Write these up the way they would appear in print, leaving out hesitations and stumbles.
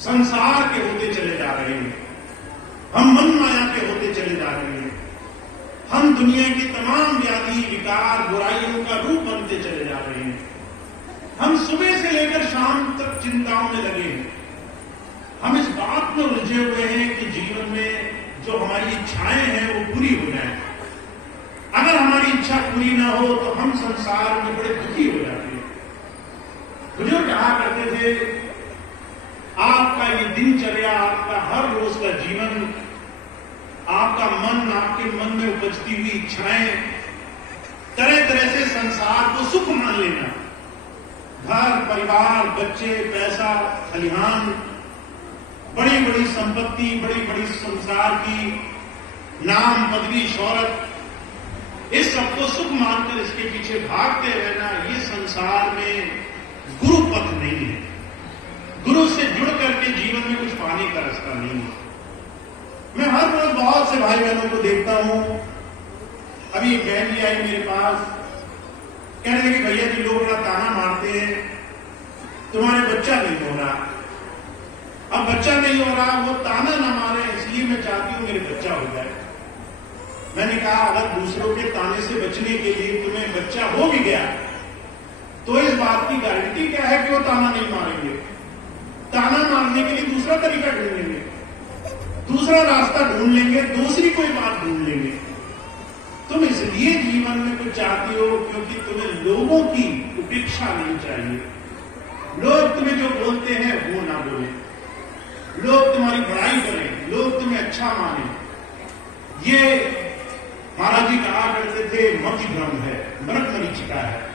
संसार के होते चले जा रहे हैं, हम मन माया के होते चले जा रहे हैं, हम दुनिया की तमाम व्याधि विकार बुराइयों का रूप बनते चले जा रहे हैं। हम सुबह से लेकर शाम तक चिंताओं में लगे हैं। हम इस बात में उलझे हुए हैं कि जीवन में जो हमारी इच्छाएं हैं वो पूरी हो जाए। अगर हमारी इच्छा पूरी ना हो तो हम संसार में बड़े दुखी हो जाते हैं। बुजुर्ग कहा करते थे, आपका ये दिनचर्या, आपका हर रोज का जीवन, आपका मन, आपके मन में उपजती हुई इच्छाएं, तरह तरह से संसार को सुख मान लेना, घर परिवार बच्चे पैसा खलिहान, बड़ी बड़ी संपत्ति, बड़ी बड़ी संसार की नाम पदवी शौहरत, इस सबको सुख मानकर इसके पीछे भागते रहना, ये संसार में गुरु पथ नहीं है। गुरु से जुड़ करके जीवन में कुछ पाने का रास्ता नहीं है। मैं हर रोज बहुत से भाई बहनों को देखता हूं। अभी एक बहन जी आई मेरे पास, कहने लगी, भैया जी लोग बड़ा ताना मारते हैं, तुम्हारे बच्चा नहीं हो रहा। अब बच्चा नहीं हो रहा, वो ताना ना मारे इसलिए मैं चाहती हूं मेरे बच्चा हो जाए। मैंने कहा, अगर दूसरों के ताने से बचने के लिए तुम्हें बच्चा हो भी गया तो इस बात की गारंटी क्या है कि वो ताना नहीं मारेंगे? ताना मारने के लिए दूसरा तरीका ढूंढ लेंगे, दूसरा रास्ता ढूंढ लेंगे, दूसरी कोई बात ढूंढ लेंगे। तुम इसलिए जीवन में कुछ चाहती हो क्योंकि तुम्हें लोगों की उपेक्षा नहीं चाहिए। लोग तुम्हें जो बोलते हैं वो ना बोले, लोग तुम्हारी बड़ाई करें, लोग तुम्हें अच्छा माने। ये महाराज जी कहा करते थे, मति भ्रम है, मृत मरीचिका है।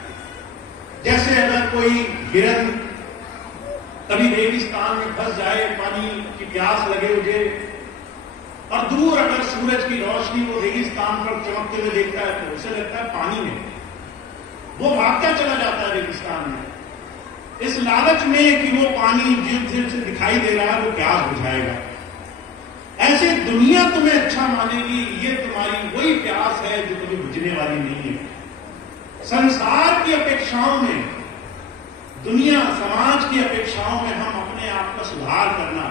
जैसे अगर कोई हिरन कभी रेगिस्तान में फंस जाए, पानी की प्यास लगे उसे, और दूर अगर सूरज की रोशनी वो रेगिस्तान पर चमकते हुए देखता है तो उसे लगता है पानी में, वो भागता चला जाता है रेगिस्तान में, इस लालच में कि वो पानी जिस से दिखाई दे रहा है वो प्यास बुझाएगा। ऐसे दुनिया तुम्हें अच्छा मानेगी, ये तुम्हारी वही प्यास है जो कभी बुझने वाली नहीं है। संसार की अपेक्षाओं में, दुनिया समाज की अपेक्षाओं में हम अपने आप का सुधार करना,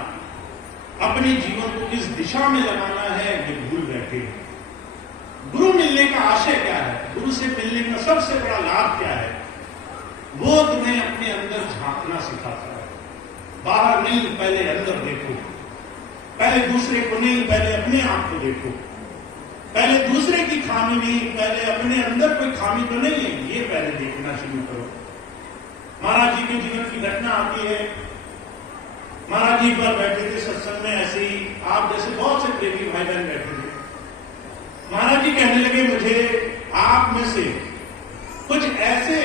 अपने जीवन को किस दिशा में लगाना है ये भूल बैठे। गुरु मिलने का आशय क्या है? गुरु से मिलने का सबसे बड़ा लाभ क्या है? वो तुम्हें अपने अंदर झांकना सिखाता है। बाहर नहीं, पहले अंदर देखो। पहले दूसरे को नहीं, पहले अपने आप को देखो। पहले दूसरे की खामी नहीं, पहले अपने अंदर कोई खामी तो नहीं है, ये पहले देखना शुरू करो। महाराज जी के जीवन की घटना आती है। महाराज जी पर बैठे थे सत्संग में, ऐसे ही आप जैसे बहुत से प्रेमी भाई बहन बैठे थे। महाराज जी कहने लगे, मुझे आप में से कुछ ऐसे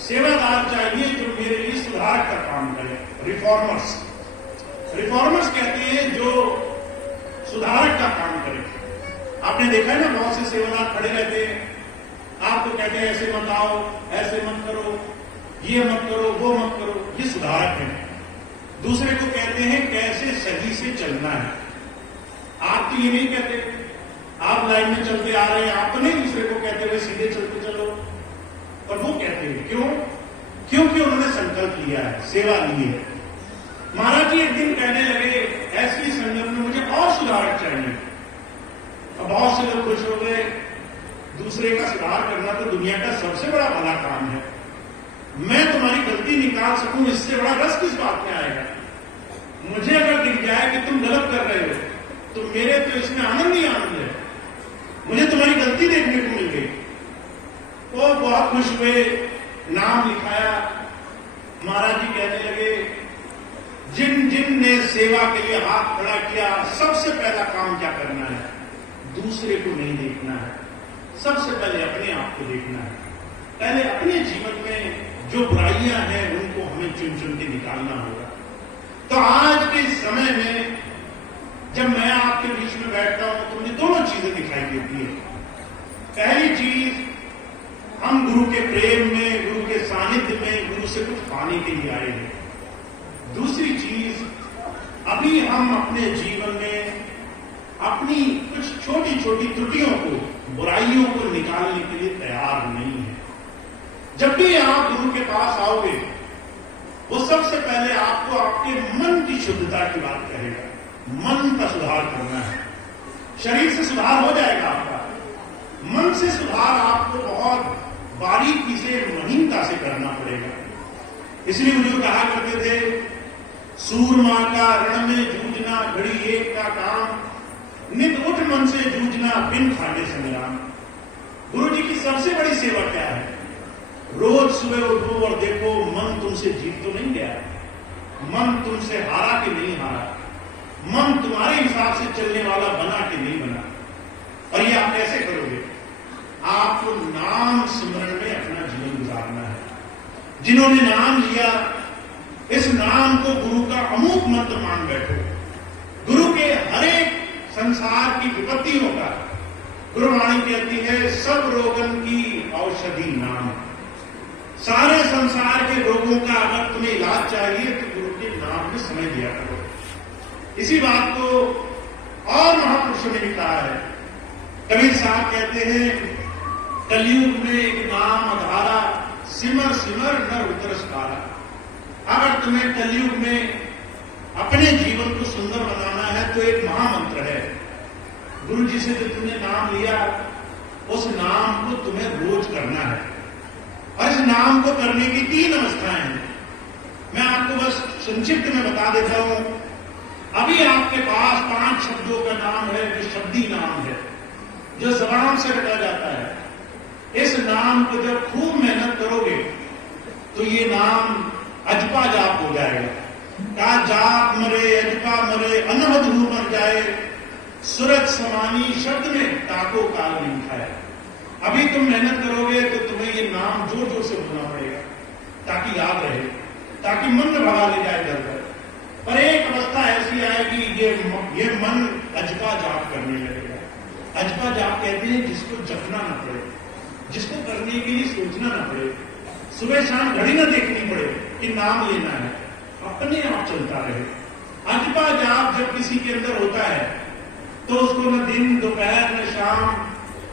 सेवादार चाहिए जो मेरे लिए सुधार का काम करें। रिफॉर्मर्स, रिफॉर्मर्स कहते हैं जो सुधारक का काम करें। आपने देखा है ना, बहुत से सेवादार खड़े रहते हैं, आपको कहते हैं ऐसे मत आओ, ऐसे मत करो, ये मत करो, वो मत करो, ये सुधारक है। दूसरे को कहते हैं कैसे सही से चलना है। आप तो ये नहीं कहते, आप लाइन में चलते आ रहे हैं, आप तो नहीं दूसरे को कहते हुए सीधे चलते चलो, और वो कहते हैं क्यों? क्योंकि उन्होंने संकल्प लिया है, सेवा ली है। महाराज जी एक दिन कहने लगे, ऐसी संगत में मुझे और सुधारक चाहिए। अब बहुत से लोग खुश हो गए। दूसरे का सुधार करना तो दुनिया का सबसे बड़ा भला काम है। मैं तुम्हारी गलती निकाल सकूं, इससे बड़ा रस किस बात में आएगा? मुझे अगर दिख जाए कि तुम गलत कर रहे हो तो मेरे तो इसमें आनंद ही आनंद है। मुझे तुम्हारी गलती देखने को मिल गई। वो बहुत खुश हुए, नाम लिखाया। महाराज जी कहने लगे, जिन जिन ने सेवा के लिए हाथ खड़ा किया, सबसे पहला काम क्या करना है? दूसरे को नहीं देखना है, सबसे पहले अपने आप को देखना है। पहले अपने जीवन में जो बुराइयां हैं उनको हमें चुन चुन के निकालना होगा। तो आज के समय में जब मैं आपके बीच में बैठता हूं तो मुझे दोनों चीजें दिखाई देती है। पहली चीज, हम गुरु के प्रेम में, गुरु के सानिध्य में, गुरु से कुछ पाने के लिए आए हैं। दूसरी चीज, अभी हम अपने जीवन में अपनी कुछ छोटी छोटी त्रुटियों को, बुराइयों को निकालने के लिए तैयार नहीं है। जब भी आप गुरु के पास आओगे वो सबसे पहले आपको आपके मन की शुद्धता की बात कहेगा। मन का सुधार करना है। शरीर से सुधार हो जाएगा आपका, मन से सुधार आपको बहुत बारीकी से, महीनता से करना पड़ेगा। इसलिए मुझे कहा करते थे, सूरमा का रण में जूझना घड़ी एक का काम, नित उठ मन से जूझना बिन खाटे संग्राम। गुरु जी की सबसे बड़ी सेवा क्या है? रोज सुबह उठो और देखो मन तुमसे जीत तो नहीं गया, मन तुमसे हारा कि नहीं हारा, मन तुम्हारे हिसाब से चलने वाला बना कि नहीं बना। और ये आप कैसे करोगे? आपको नाम स्मरण में अपना जीवन गुजारना है। जिन्होंने नाम लिया, इस नाम को गुरु का अमूक मंत्र मान बैठो। गुरु के हर एक संसार की विपत्तियों का गुरुवाणी कहती है, सब रोगन की औषधि नाम। सारे संसार के रोगों का अगर तुम्हें इलाज चाहिए तो गुरु के नाम में समय दिया करो। इसी बात को और महापुरुषों ने भी कहा है। कबीर साहब कहते हैं, कलयुग में एक नाम आधारा, सिमर सिमर नर उतरस पारा। अगर तुम्हें कलयुग में अपने जीवन को सुंदर बनाना है तो एक महामंत्र है। गुरु जी से जो तुमने नाम लिया, उस नाम को तुम्हें रोज करना है। और इस नाम को करने की 3 अवस्थाएं हैं। मैं आपको बस संक्षिप्त में बता देता हूं। अभी आपके पास 5 शब्दों का नाम है, जो शब्दी नाम है, जो जबान से रटा जाता है। इस नाम को जब खूब मेहनत करोगे तो ये नाम अजपा जाप हो जाएगा। का जाप मरे अजपा मरे, अनहद हूं मर जाए, सूरज समानी शब्द में ताको काल नहीं खाए। अभी तुम मेहनत करोगे तो तुम्हें ये नाम जोर जोर से बोलना पड़ेगा, ताकि याद रहे, ताकि मन में भगा ले जाए डर कर। पर एक अवस्था ऐसी आएगी, ये मन अजपा जाप करने लगेगा। अजपा जाप कहते हैं जिसको जपना ना पड़े, जिसको करने के लिए सोचना ना पड़े, सुबह शाम घड़ी ना देखनी पड़े कि नाम लेना है, अपने आप चलता रहे। अजपा जाप जब किसी के अंदर होता है तो उसको न दिन दोपहर न शाम,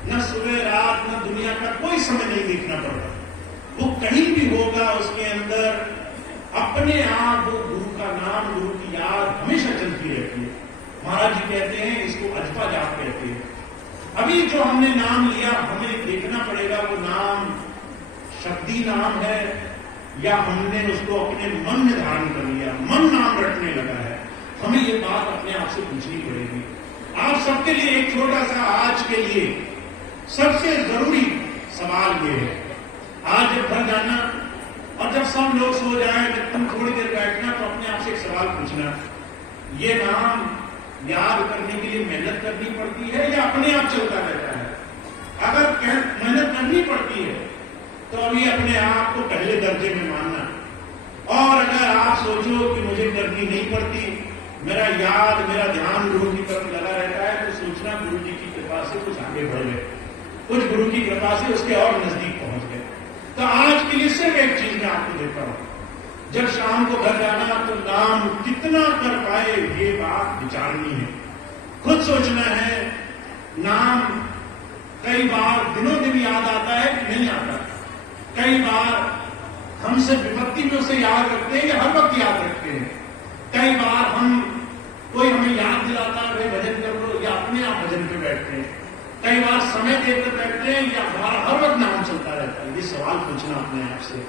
न सुबह रात, न दुनिया का कोई समय नहीं देखना पड़ता। वो कहीं भी होगा, उसके अंदर अपने आप वो गुरु का नाम, गुरु की याद हमेशा चलती रहती है। महाराज जी कहते हैं इसको अजपा जाप कहते हैं। अभी जो हमने नाम लिया, हमें देखना पड़ेगा वो नाम शब्दी नाम है या हमने उसको अपने मन में धारण कर लिया, मन नाम रटने लगा है। हमें ये बात अपने आप से पूछनी पड़ेगी। आप सबके लिए एक छोटा सा, आज के लिए सबसे जरूरी सवाल ये है। आज जब घर जाना और जब सब लोग सो जाएं, जब तुम थोड़ी देर बैठना तो अपने आप से एक सवाल पूछना, ये नाम याद करने के लिए मेहनत करनी पड़ती है या अपने आप चलता रहता है? अगर मेहनत करनी पड़ती है तो अभी अपने आप को पहले दर्जे में मानना। और अगर आप सोचो कि मुझे करनी नहीं पड़ती, मेरा याद, मेरा ध्यान गुरु की तरफ लगा रहता है, तो सोचना गुरु जी की कृपा से कुछ आगे बढ़ गए, कुछ गुरु की कृपा से उसके और नजदीक पहुंच गए। तो आज के लिए सिर्फ एक चीज मैं आपको देता हूं, जब शाम को घर जाना तो नाम कितना कर पाए ये बात विचारनी है, खुद सोचना है। नाम कई बार दिनों दिन याद आता है कि नहीं आता, कई बार हमसे विपत्ति में उसे याद रखते हैं या हर वक्त याद रखते हैं। कई बार कोई हमें याद दिलाता है भाई भजन कर लो, या अपने आप भजन पे बैठते हैं। कई बार समय देकर बैठते हैं या हमारा हर वक्त नाम चलता रहता है। ये सवाल पूछना अपने आप से।